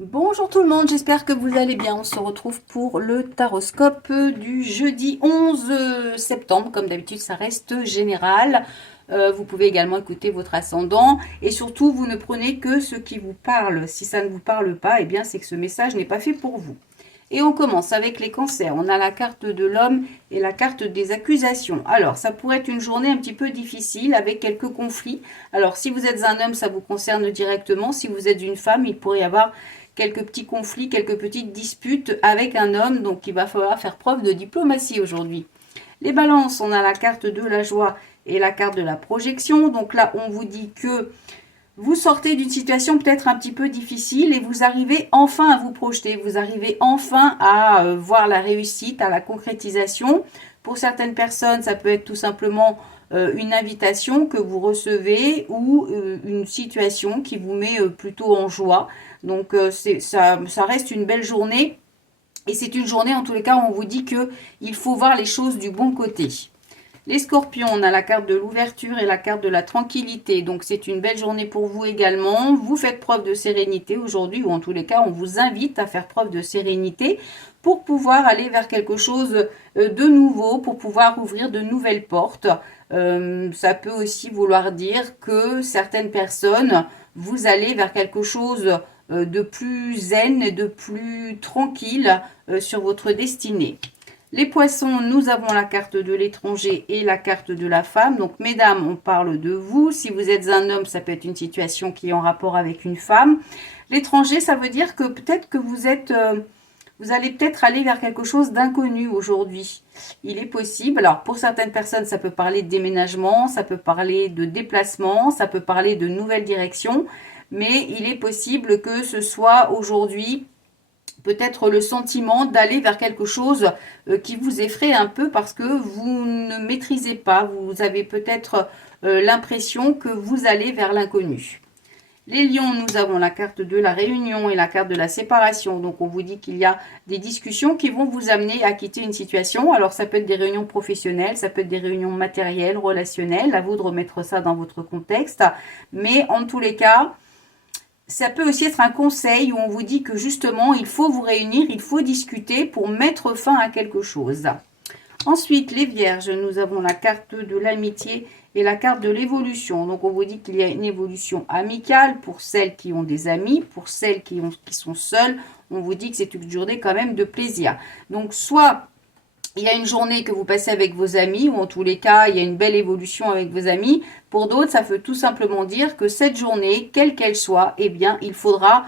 Bonjour tout le monde, j'espère que vous allez bien. On se retrouve pour le taroscope du jeudi 11 septembre. Comme d'habitude, ça reste général. Vous pouvez également écouter votre ascendant et surtout, vous ne prenez que ce qui vous parle. Si ça ne vous parle pas, eh bien, c'est que ce message n'est pas fait pour vous. Et on commence avec les cancers. On a la carte de l'homme et la carte des accusations. Alors, ça pourrait être une journée un petit peu difficile avec quelques conflits. Alors, si vous êtes un homme, ça vous concerne directement. Si vous êtes une femme, il pourrait y avoir quelques petits conflits, quelques petites disputes avec un homme. Donc, il va falloir faire preuve de diplomatie aujourd'hui. Les balances, on a la carte de la joie et la carte de la projection. Donc là, on vous dit que vous sortez d'une situation peut-être un petit peu difficile et vous arrivez enfin à vous projeter. Vous arrivez enfin à voir la réussite, à la concrétisation. Pour certaines personnes, ça peut être tout simplement une invitation que vous recevez ou une situation qui vous met plutôt en joie. Donc ça reste une belle journée. Et c'est une journée, en tous les cas, où on vous dit qu'il faut voir les choses du bon côté. Les scorpions, on a la carte de l'ouverture et la carte de la tranquillité. Donc, c'est une belle journée pour vous également. Vous faites preuve de sérénité aujourd'hui, ou en tous les cas, on vous invite à faire preuve de sérénité pour pouvoir aller vers quelque chose de nouveau, pour pouvoir ouvrir de nouvelles portes. Ça peut aussi vouloir dire que certaines personnes, vous allez vers quelque chose de plus zen, de plus tranquille sur votre destinée. Les poissons, nous avons la carte de l'étranger et la carte de la femme. Donc, mesdames, on parle de vous. Si vous êtes un homme, ça peut être une situation qui est en rapport avec une femme. L'étranger, ça veut dire que peut-être que vous allez peut-être aller vers quelque chose d'inconnu aujourd'hui. Il est possible. Alors, pour certaines personnes, ça peut parler de déménagement, ça peut parler de déplacement, ça peut parler de nouvelles directions. Mais il est possible que ce soit aujourd'hui peut-être le sentiment d'aller vers quelque chose qui vous effraie un peu parce que vous ne maîtrisez pas. Vous avez peut-être l'impression que vous allez vers l'inconnu. Les lions, nous avons la carte de la réunion et la carte de la séparation. Donc, on vous dit qu'il y a des discussions qui vont vous amener à quitter une situation. Alors, ça peut être des réunions professionnelles, ça peut être des réunions matérielles, relationnelles. À vous de remettre ça dans votre contexte. Mais en tous les cas, ça peut aussi être un conseil où on vous dit que justement, il faut vous réunir, il faut discuter pour mettre fin à quelque chose. Ensuite, les vierges, nous avons la carte de l'amitié et la carte de l'évolution. Donc, on vous dit qu'il y a une évolution amicale pour celles qui ont des amis, pour celles qui sont seules. On vous dit que c'est une journée quand même de plaisir. Donc, soit il y a une journée que vous passez avec vos amis, ou en tous les cas, il y a une belle évolution avec vos amis. Pour d'autres, ça veut tout simplement dire que cette journée, quelle qu'elle soit, eh bien, il faudra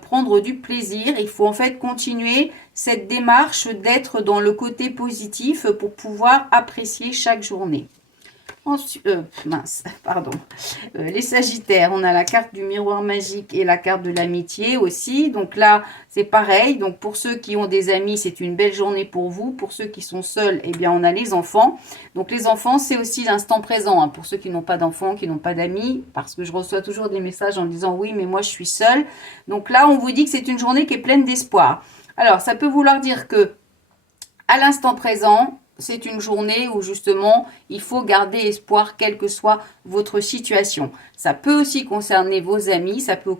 prendre du plaisir. Il faut en fait continuer cette démarche d'être dans le côté positif pour pouvoir apprécier chaque journée. Ensuite, pardon. Les Sagittaires, on a la carte du miroir magique et la carte de l'amitié aussi. Donc là, c'est pareil. Donc pour ceux qui ont des amis, c'est une belle journée pour vous. Pour ceux qui sont seuls, eh bien on a les enfants. Donc les enfants, c'est aussi l'instant présent. Pour ceux qui n'ont pas d'enfants, qui n'ont pas d'amis, parce que je reçois toujours des messages en disant oui, mais moi je suis seule. Donc là, on vous dit que c'est une journée qui est pleine d'espoir. Alors ça peut vouloir dire que à l'instant présent, c'est une journée où justement il faut garder espoir quelle que soit votre situation. Ça peut aussi concerner vos amis, ça peut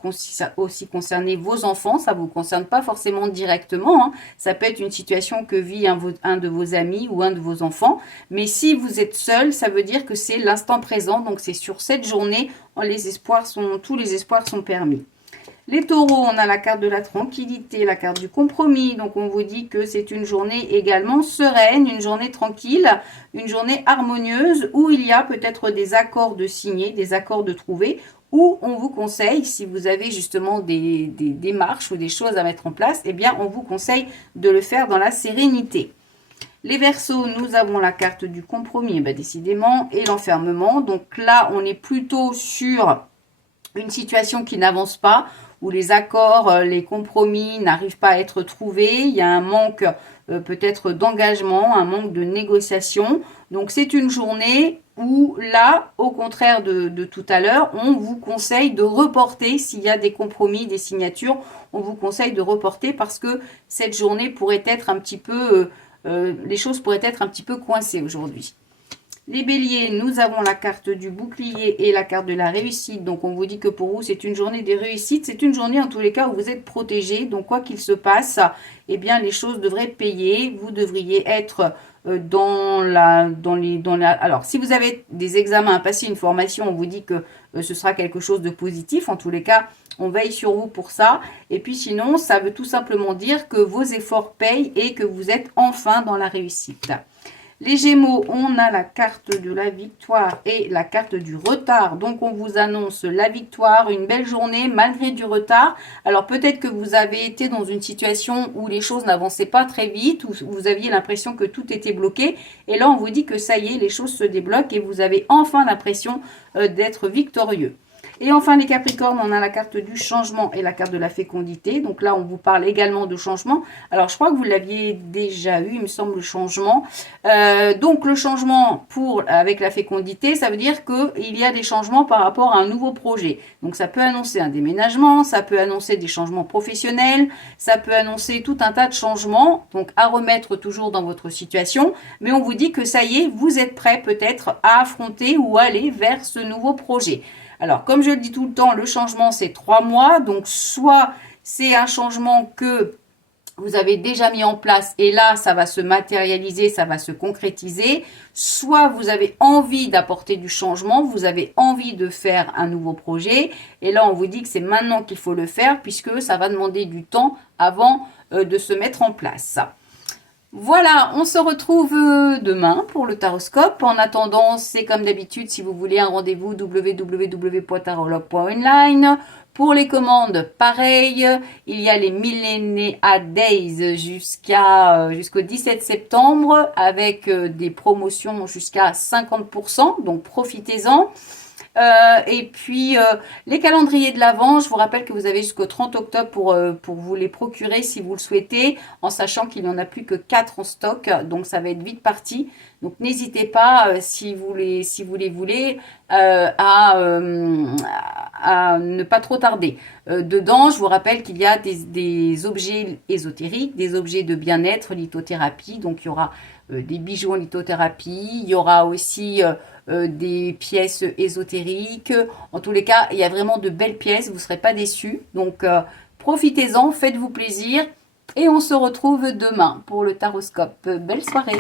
aussi concerner vos enfants, ça ne vous concerne pas forcément directement. Ça peut être une situation que vit un de vos amis ou un de vos enfants. Mais si vous êtes seul, ça veut dire que c'est l'instant présent. Donc c'est sur cette journée, tous les espoirs sont permis. Les taureaux, on a la carte de la tranquillité, la carte du compromis. Donc, on vous dit que c'est une journée également sereine, une journée tranquille, une journée harmonieuse où il y a peut-être des accords de signer, des accords de trouver, où on vous conseille, si vous avez justement des démarches ou des choses à mettre en place, eh bien, on vous conseille de le faire dans la sérénité. Les Verseaux, nous avons la carte du compromis, décidément, et l'enfermement. Donc là, on est plutôt sur une situation qui n'avance pas, où les accords, les compromis n'arrivent pas à être trouvés. Il y a un manque peut-être d'engagement, un manque de négociation. Donc c'est une journée où là, au contraire de tout à l'heure, on vous conseille de reporter s'il y a des compromis, des signatures. On vous conseille de reporter parce que cette journée pourrait être un petit peu, les choses pourraient être un petit peu coincées aujourd'hui. Les béliers, nous avons la carte du bouclier et la carte de la réussite. Donc, on vous dit que pour vous, c'est une journée des réussites. C'est une journée, en tous les cas, où vous êtes protégé. Donc, quoi qu'il se passe, eh bien, les choses devraient payer. Vous devriez être alors, si vous avez des examens à passer, une formation, on vous dit que ce sera quelque chose de positif. En tous les cas, on veille sur vous pour ça. Et puis sinon, ça veut tout simplement dire que vos efforts payent et que vous êtes enfin dans la réussite. Les Gémeaux, on a la carte de la victoire et la carte du retard. Donc, on vous annonce la victoire, une belle journée malgré du retard. Alors, peut-être que vous avez été dans une situation où les choses n'avançaient pas très vite, où vous aviez l'impression que tout était bloqué. Et là, on vous dit que ça y est, les choses se débloquent et vous avez enfin l'impression d'être victorieux. Et enfin, les Capricornes, on a la carte du changement et la carte de la fécondité. Donc là, on vous parle également de changement. Alors, je crois que vous l'aviez déjà eu, il me semble, le changement. Donc, le changement avec la fécondité, ça veut dire qu'il y a des changements par rapport à un nouveau projet. Donc, ça peut annoncer un déménagement, ça peut annoncer des changements professionnels, ça peut annoncer tout un tas de changements, donc à remettre toujours dans votre situation. Mais on vous dit que ça y est, vous êtes prêt peut-être à affronter ou aller vers ce nouveau projet. Alors, comme je le dis tout le temps, le changement, c'est 3 mois. Donc, soit c'est un changement que vous avez déjà mis en place et là, ça va se matérialiser, ça va se concrétiser. Soit vous avez envie d'apporter du changement, vous avez envie de faire un nouveau projet. Et là, on vous dit que c'est maintenant qu'il faut le faire puisque ça va demander du temps avant de se mettre en place. Voilà, on se retrouve demain pour le taroscope. En attendant, c'est comme d'habitude, si vous voulez un rendez-vous, www.tarologue.online. Pour les commandes, pareil, il y a les Millennia Days jusqu'au 17 septembre avec des promotions jusqu'à 50%, donc profitez-en. Et puis, les calendriers de l'Avent, je vous rappelle que vous avez jusqu'au 30 octobre pour vous les procurer si vous le souhaitez, en sachant qu'il n'y en a plus que 4 en stock, donc ça va être vite parti. Donc, n'hésitez pas, si vous les voulez, à ne pas trop tarder. Dedans, je vous rappelle qu'il y a des objets ésotériques, des objets de bien-être, lithothérapie, donc il y aura des bijoux en lithothérapie, il y aura aussi des pièces ésotériques. En tous les cas, il y a vraiment de belles pièces, vous ne serez pas déçus. Donc, profitez-en, faites-vous plaisir. Et on se retrouve demain pour le taroscope. Belle soirée!